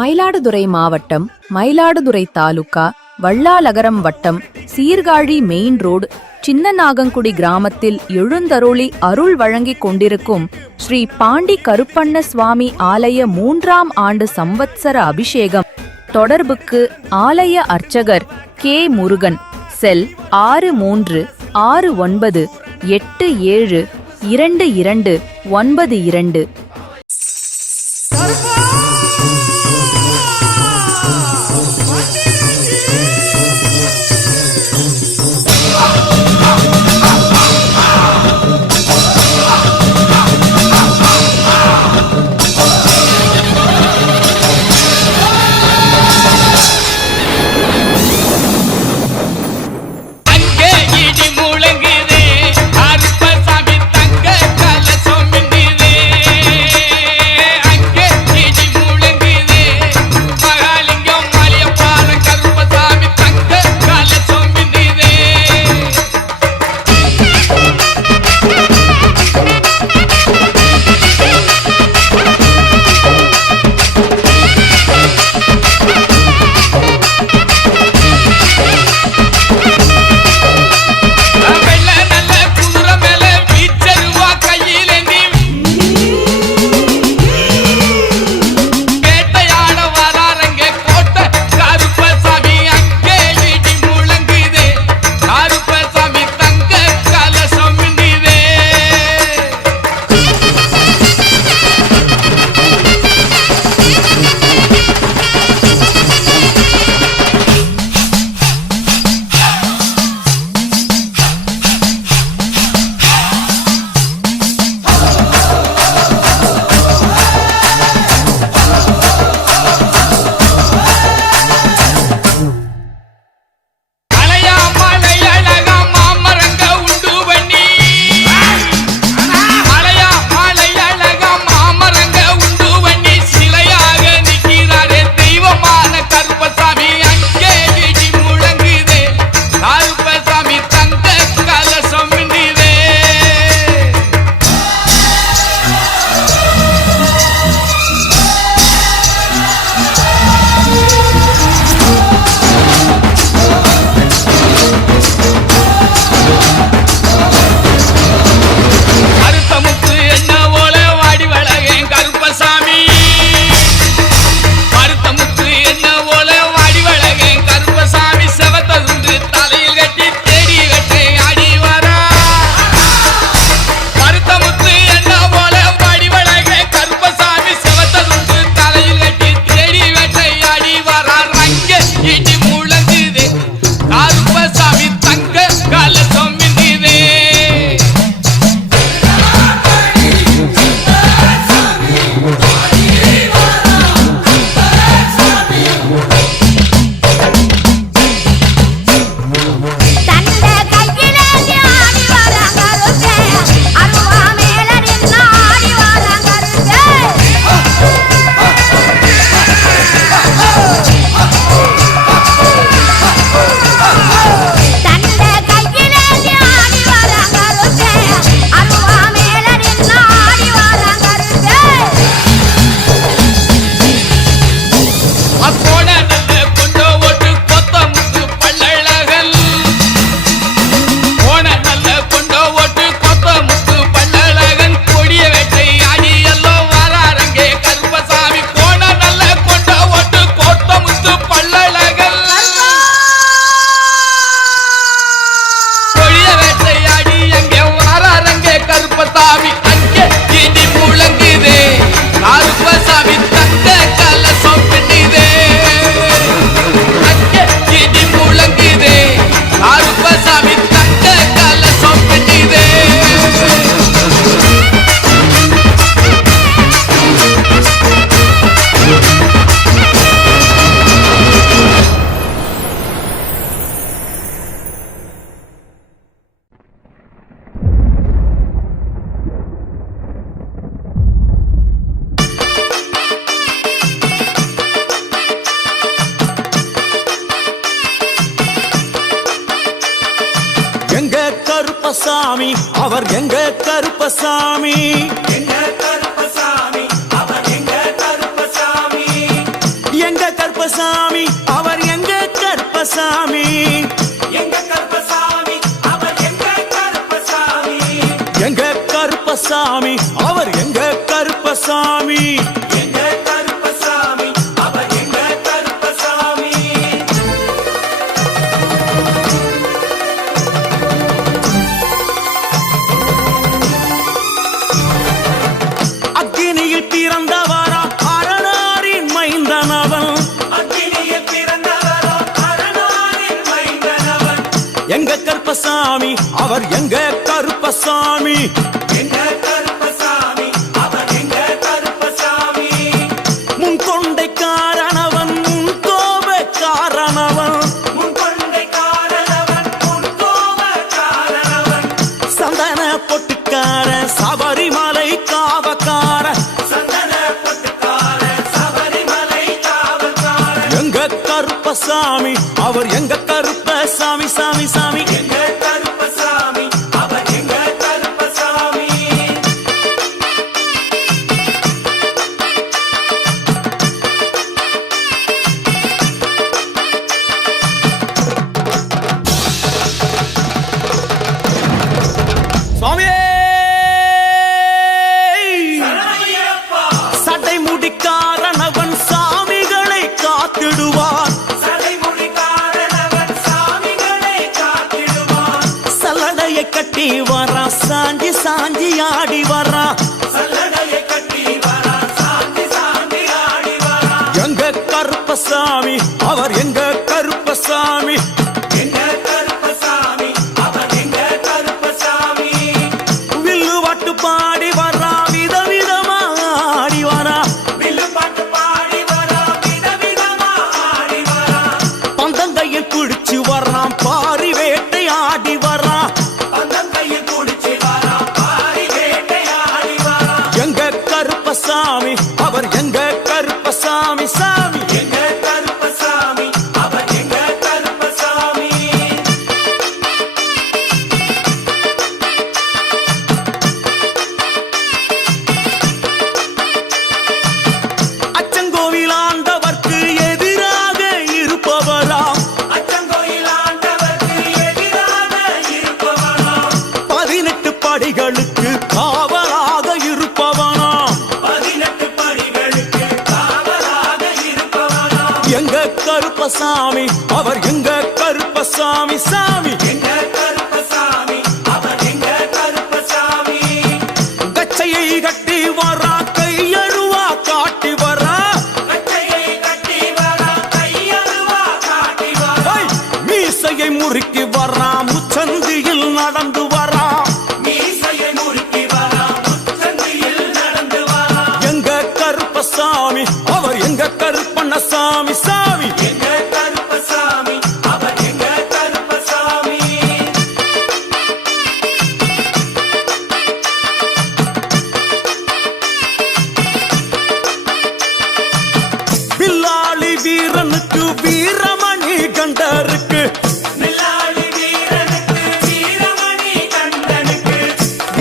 மயிலாடுதுறை மாவட்டம், மயிலாடுதுறை தாலுகா, வல்லாலகரம் வட்டம், Sirkazhi main road, சின்னநாகங்குடி கிராமத்தில் எழுந்தருளி அருள் வழங்கிக் கொண்டிருக்கும் ஸ்ரீ பாண்டி கருப்பண்ண சுவாமி ஆலய 3ஆம் ஆண்டு சம்வத்சர அபிஷேகம் தொடர்புக்கு ஆலய அர்ச்சகர் கே. முருகன், செல் 6369872292. கருப்பசாமி அவர் எங்க கருப்பசாமி, கருப்பசாமி. எங்க கருப்பசாமி, அவர் எங்க கருப்பசாமி. அக்கினியில் பிறந்தவரா அரணாரின் மைந்தனவன். அக்கினியில் பிறந்தவரோ அரணாரின் மைந்தனவன். எங்க கருப்பசாமி அவர் எங்க கருப்பசாமி. எங்க கருப்பசாமி, அவர் எங்க கருப்பசாமி. முன் கொண்டை காரணவன் முன் கோப காரணவன். முன் கொண்டை காரணவன், முன் கோப காரணவன். சந்தன பொட்டுக்கார சபரிமலை காவக்கார. சந்தன பொட்டுக்கார சபரிமலை காவல்கார. எங்க கருப்பசாமி அவர் எங்க கருப்பசாமி சாமி சாமி. எங்க கருப்பசாமி, அவர் எங்க கருப்பசாமி. சுவாமியே சரணமையப்பா. சடை முடிக்காரணவன் சாமிகளை காத்திடுவான். சடைமுடி காரணவன் சாமிகளை காத்திடுவான். சல்லடையை கட்டி வரா சாஞ்சி சாஞ்சி ஆடி வரா. சல்லடையை கட்டி வரா, சாந்தி சாந்தி ஆடி வரா. எங்க கருப்பசாமி அவர் எங்க கருப்பசாமி. எங்க கருப்பசாமி, அவர் எங்க கருப்பசாமி. வில்லு வாட்டு பாடி வரா விதவிதமா ஆடி வரா. வில்லு பாட்டு பாடி வரா, விதவிதமா ஆடி வரா. பந்தங்கையில் பிடிச்சு வர்றான் பாரி வேட்டை ஆடி வரா. பந்தங்கையில் குடிச்சு வரா, பாரி வேட்டையாடி வரா. எங்க கருப்பசாமி அவர் எங்க கருப்பசாமி சாமி. எங்க கருப்பசாமி, அவர் எங்க கருப்பசாமி. அச்சங்கோவில் ஆண்டவர்க்கு எதிராக இருப்பவராம். அச்சங்கோயில் ஆண்டவர்க்கு எதிராக இருப்பவனாம். 18 படிகளுக்கு காவலாக இருப்பவனாம். 18 படிகளுக்கு காவலாக இருப்பவனாம். எங்க கருப்பசாமி அவர் எங்க கருப்பசாமி சாமி. எங்க கருப்பசாமி, அவர் எங்க கருப்பசாமி. கச்சையை கட்டி வரா கையழுவா காட்டி வரா. கட்டையை கட்டி வரா, கையழுவா காட்டி வரா. ஐ, மீசையை முறுக்கி வரா முச்சந்தியில் நடந்து வரா. மீசையை முறுக்கி வரா, முச்சந்தியில் நடந்து வரா. எங்க கருப்பசாமி அவர் எங்க கருப்பண்ணசாமி சாமி. எங்க கருப்பசாமி, அவர் எங்க கருப்பசாமி. வில்லாளி வீரனுக்கு வீரமணி கண்டருக்கு. நில்லாளி வீரனுக்கு, வீரமணி கண்டனுக்கு.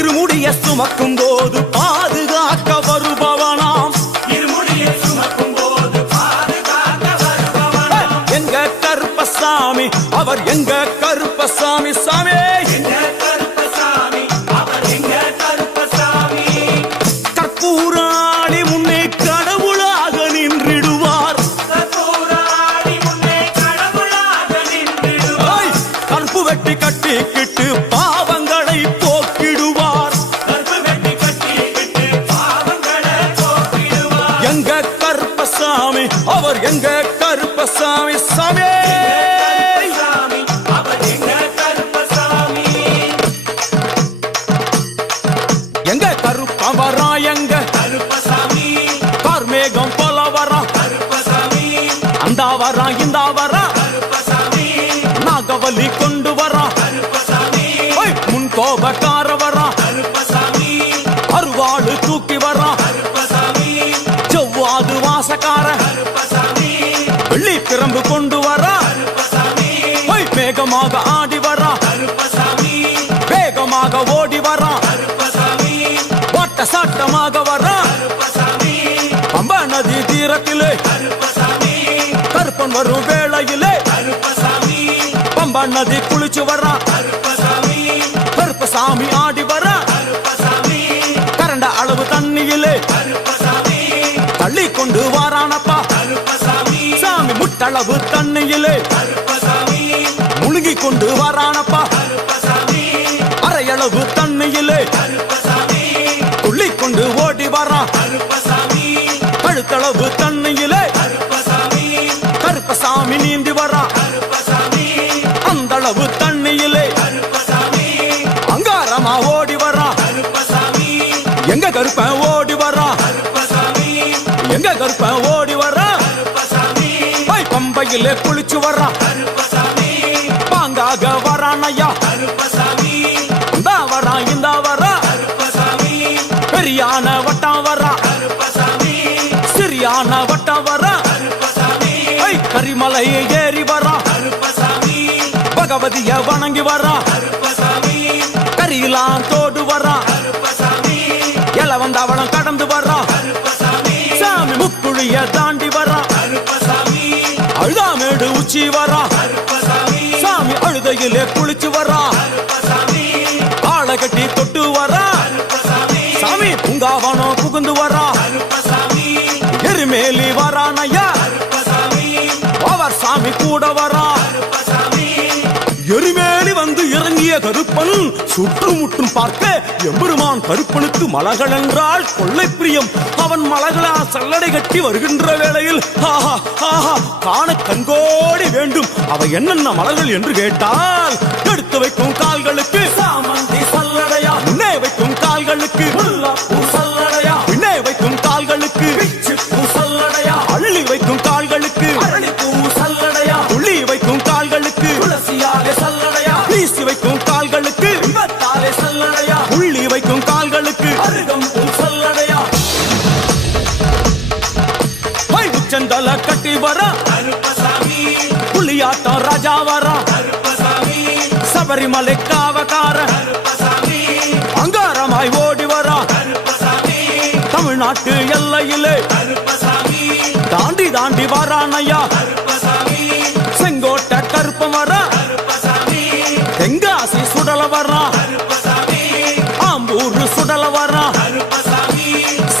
இருமுடிய சுமக்கும் போது பாதுகாக்க வருபவனாம். இருமுடியை சுமக்கும் போது பாதுகாக்க வருபவனாம். எங்க கருப்பசாமி அவர் எங்க கருப்பசாமி சாமி. எங்க கருப்பசாமி, அவர் எங்க கருப்பசாமி. கற்பூராணி முன்னே கடவுளாக நின்றிடுவார். கற்பூராடி முன்னே கடவுளாக நின்றிடுவார். ஐ, கற்பு வெட்டி கட்டிக்கிட்டு பாவங்களை போக்கிடுவார். கற்பு வெட்டி கட்டிக்கிட்டு பாவங்களை போக்கிடுவார். எங்க கருப்பசாமி அவர் எங்க கருப்பசாமி சாமி. கருப்பசாமி, அவர் எங்க கருப்பசாமி. எங்க கருப்பன் வரா எங்க கருப்பசாமி, கார்மேகம் போல வரா. கருப்பசாமி, அந்த வரா இந்த வரா கருப்பசாமி, நாகவலி கொண்டு வரா. கருப்பசாமி, ஐ, முன் கோபக்கார வரா. கருப்பசாமி, அருவாடு தூக்கி வரா. கருப்பசாமி, செவ்வாது வாசக்கார கருப்பசாமி, வெள்ளி பிரம்பு கொண்டு வரா. கருப்பசாமி, ஐ, வேகமாக ஆடி வரா. கருப்பசாமி, வேகமாக ஓடி வரா. கருப்பசாமி, வாட்ட சாட்டமாக வரா. கருப்பசாமி, பம்பா நதி தீரத்திலே கருப்பசாமி, கருப்பன் வரும் வேளையிலே கருப்பசாமி, பம்பா நதி குளிச்சு வரா. கருப்பசாமி, கருப்பசாமி ஆடி வரா. கருப்பசாமி, கரண்ட அளவு தண்ணியிலே கருப்பசாமி. வாரானப்பா கருப்பசாமி சாமி முட்டளவு தண்ணியிலே கருப்பசாமி முழுகி கொண்டு வாரானப்பா கருப்பசாமி அரையளவு தண்ணியிலே கருப்பசாமி துள்ளி கொண்டு ஓடி வரான் கருப்பசாமி கழுத்தளவு தண்ணியிலே கருப்பசாமி கருப்பசாமி நீந்தி வரான் கருப்பசாமி அந்தளவு தண்ணியிலே கருப்பசாமி அங்காரமா ஓடி வரான் கருப்பசாமி எங்க கருப்பன் ஓடி வரான் கருப்பசாமி எங்க கருப்பன் ஓடி வரான் கருப்பசாமி பம்பையிலே குளிச்சு வரான் கருப்பசாமி பாங்காக வரான் ஐயா கருப்பசாமி இந்த வரான் இந்த வரான் கருப்பசாமி பெரியான வட்டம் வரான் கருப்பசாமி சிறியான வட்டம் வரான் கருப்பசாமி கரிமலையை ஏறி வரான் கருப்பசாமி பகவதிய வணங்கி வரான் கருப்பசாமி கரியெல்லாம் தோடு வரான் கருப்பசாமி இளவந்தவளம் கடந்து வரான் கருப்பசாமி சாமி முக்குழிய தாண்டி வரான் கருப்பசாமி அழுதாமேடு உச்சி வரான் கருப்பசாமி சாமி அழுதையிலே குளிச்சு வரான் கருப்பசாமி ஆளை கட்டி தொட்டு வரான் கருப்பசாமி சாமி பூங்காவனம் புகுந்து வரான் கருப்பசாமி எருமேலி வரான் ஐயா கருப்பசாமி அவர் சாமி கூட வரான் கருப்பசாமி எருமேலி வந்து இறங்கிய கருப்பன் சுற்றுமுற்றும் பார்க்க எம்பெருமான் கருப்பனுக்கு மலகள் என்றால் கொள்ளை பிரியம். அவன் மலகளா சல்லடை கட்டி வருகின்ற வேளையில் ஆஹா ஆஹா காண கண்கோடி வேண்டும். அவை என்னென்ன மலர்கள் என்று கேட்டால் எடுத்து வைக்கும் கால்களுக்கு சாமந்தி சல்லடையா முன்னே வைக்கும் கால்களுக்கு முல்லைப்பூ சல்லடையா பின்னே வைக்கும் கால்களுக்கு பிச்சிப்பூ சல்லடையா அள்ளி வைக்கும் கால்களுக்கு அரளிப்பூ சல்லடையா துள்ளி வைக்கும் கால்களுக்கு துளசியாலே சல்லடையா வீசி வைக்கும் கால்களுக்கு விபத்தாலே சல்லடையா உள்ளி வைக்கும் கால்களுக்கு அருகம்பூ சல்லடையா செந்தல கட்டி வர கருப்பசாமி புலியாட்டம் ராஜா வர கருப்பசாமி சபரிமலை காவக்கார கருப்பசாமி அங்காரமாய் ஓடி வர கருப்பசாமி தமிழ்நாட்டு எல்லையிலே கருப்பசாமி தாண்டி தாண்டி வரானையா கருப்பசாமி செங்கோட்டை கருப்பம் வர கருப்பசாமி தெங்காசி சுடல வர கருப்பசாமி ஆம்பூர் சுடல வர கருப்பசாமி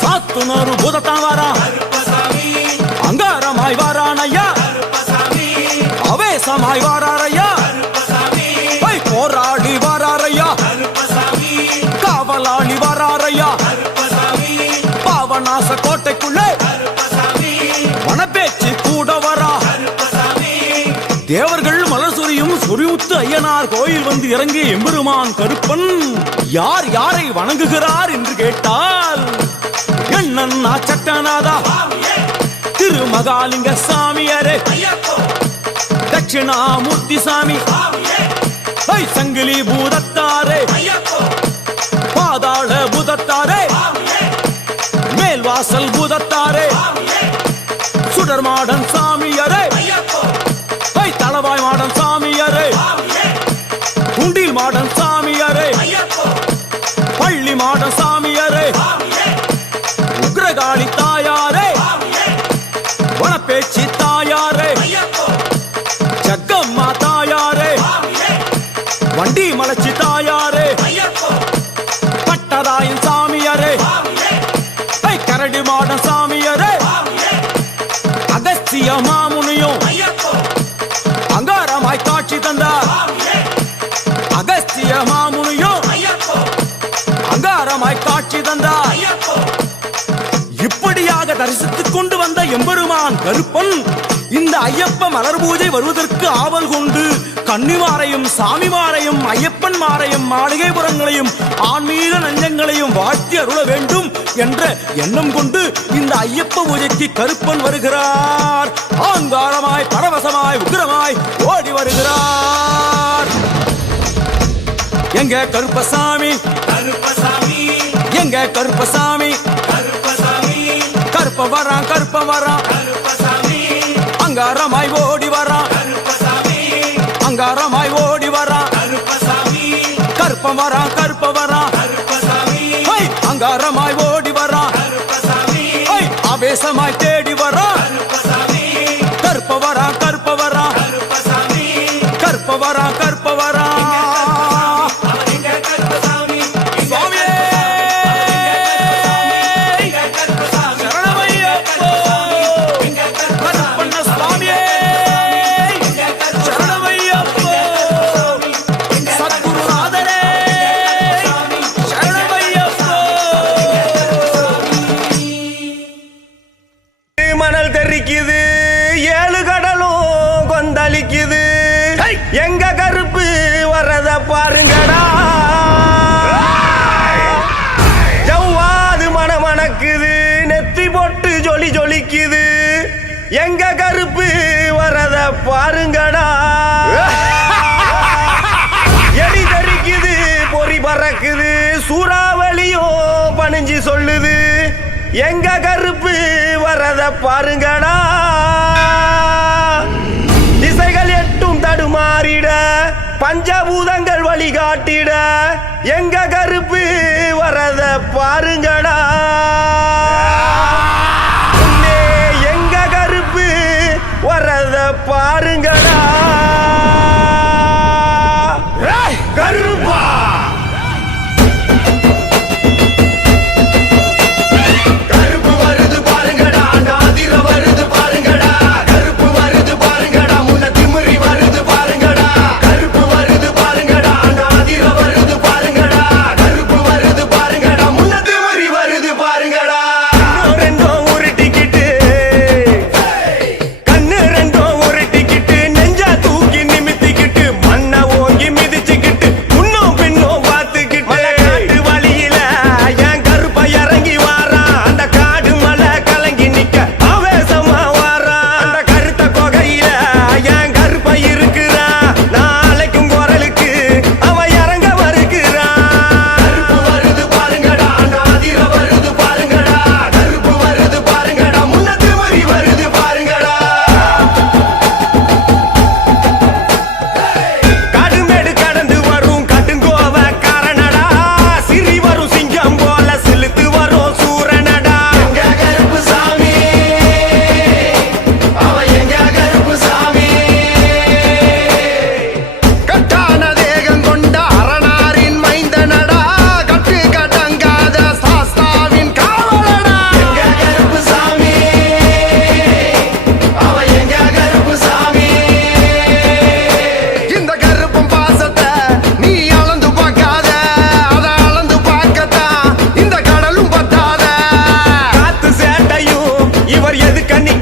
சாத்துனூர் புதத்தான் வர கருப்பசாமி அங்காரமாய் வரானையா கருப்பசாமி அவேசமாய் வராரையா கருப்பசாமி போராடி வராரையா கருப்பசாமி காவலாளி வராரையா கருப்பசாமி பாவநாச கோட்டைக்குள்ளே கருப்பசாமி வனப்பேச்சு கூட வரா கருப்பசாமி தேவர்கள் மலர் சொரியும் சொரிமுத்து ஐயனார் கோயில் வந்து இறங்கிய எம்பெருமான் கருப்பன் யார் யாரை வணங்குகிறார் என்று கேட்டால் என்னன்னா சட்டநாதா திருமகாலிங்க சாமியாரே ஐயப்போ தட்சிணாமூர்த்தி சாமி சாமியே சங்கிலி பூதத்தாரே ஐயப்போ பாதாள பூதத்தாரே சாமியே மேல்வாசல் பூதத்தாரே சாமியே சுடர்மாடன் சாமியாரே ஐயப்போ தளவாய் மாடன் சாமியாரே சாமியே குண்டில் மாடன் சாமியாரே ஐயப்போ பள்ளி மாடன் சாமியாரே சாமியே உக்ரகாளி தாயாரே சாமியே வனப்பேச்சி தாயாரே ஐயப்போ ஜக்கம்மா தாயாரே சாமியே வண்டி மலச்சி தாயாரே ஐயப்போ பட்டராயன் சாமியாரே சாமியே கரடி மாடன் சாமியாரே சாமியே அகஸ்திய மாமுனியும் ஐயப்போ அங்காரமாய் காட்சி தந்தார் சாமியே அகஸ்திய மாமுனியும் ஐயப்போ அங்காரமாய் காட்சி தந்தார் ஐயப்போ இப்படியாக தரிசித்துக் கொண்டு வந்த எம்பெருமான் கருப்பன் இந்த ஐயப்ப மலர் பூஜை வருவதற்கு ஆவல் கொண்டு கன்னிமாரையும் சாமிமாரையும் ஐயப்பன் மாரையும் மாளிகைபுரங்களையும் ஆன்மீக நஞ்சங்களையும் வாழ்த்தி அருள வேண்டும் என்ற எண்ணம் கொண்டு இந்த ஐயப்ப பூஜைக்கு கருப்பன் வருகிறார். ஆங்காரமாய் பரவசமாய் உக்கிரமாய் ஓடி வருகிறார். எங்க கருப்பசாமி கருப்பசாமி எங்க கருப்பசாமி கருப்பசாமி கருப்ப வரான் கருப்ப வரான் கருப்பசாமி அங்காரமாய் ஓடி வரான் கருப்பசாமி அங்காரமாய் ஓடி வரான் கருப்பசாமி கருப்பம் வரான் கருப்ப வரான் கருப்பசாமி அங்காரமாய் ஓடி வரான் கருப்பசாமி ஆவேசமாய் தேடி வரான் கருப்பசாமி கருப்ப வரான் கருப்ப வரான் கருப்பசாமி கருப்ப வரான் கருப்ப வரான் அவன் எங்க கருப்பசாமி சுவாமியே எங்க கருப்பசாமி சரணமையப்போ தெளிக்குது, 7 கடலும் கொந்தளிக்குது. எங்க கருப்பு வரத பாருங்கடா, ஜவ்வாது மணமணக்குது, நெத்தி போட்டு ஜொலி ஜொலிக்குது. எங்க கருப்பு வரத பாருங்கடா, எலி தெரிக்குது, பொறி பறக்குது, சூறாவளியும் பணிஞ்சு சொல்லுது. எங்க கருப்பு வரத பாருங்கடா, திசைகள் எட்டும் தடுமாறிட, பஞ்சபூதங்கள் வழிகாட்டிட. எங்க கருப்பு வரத பாருங்கடா, எங்க கருப்பு வரத பாருங்கடா. கருப்பா கருப்பு வருது பாருங்கடா, நாதிர வருது பாருங்கடா. கருப்பு வருது பாருங்கடா, முன்ன திமிரி வருது பாருங்கடா. கருப்பு வருது பாருங்கடா, நாதிர வருது பாருங்கடா. கருப்பு வருது பாருங்கடா, முன்ன திமிரி வருது பாருங்கடா. ரெண்டும் உருட்டிக்கிட்டு, கண்ணு ரெண்டும் உருட்டிக்கிட்டு, நெஞ்ச தூக்கி நிமித்திக்கிட்டு, மண்ண ஓங்கி மிதிச்சுக்கிட்டு, முன்னும் பின்னும் பார்த்துக்கிட்டு, காட்டு வழியில என் கருப்ப இறங்கி வாரான். அந்த காடு மலை கலங்கி நிக்க ஆவேசமா வாரான். அந்த கருத்த கொகையில என் கருப்ப இருக்கிறான். நாளைக்கும் குரலுக்கு அவன் இறங்க வருகிறான். கருப்பு வருது பாருங்கடா, நாதிர வருது பாருங்கடா. கருப்பு வருது பாருங்கடா, முன்ன திமிரி வருது பாருங்கடா. காடுமேடு கடந்து வரும் கடுங்கோவ காரணடா, சிறி வரும் சிங்கம் போல சிலுத்து வரும் சூரனடா. எங்க கருப்பு சாமி, அவன் எங்க கருப்பு சாமி. கட்டான தேகம் கொண்ட அரணாரின் மைந்தனடா, கட்டு கடங்காத சாஸ்தாவின் காவலடா. எங்க கருப்பு சாமி, அவன் எங்க கருப்பு சாமி. இந்த கருப்பம் பாசத்தை நீ அளந்து பார்க்காத, அத அளந்து பார்க்கத்தான் இந்த கடலும் பத்தாத. காத்து சேட்டையும் இவர் எது கண்ணி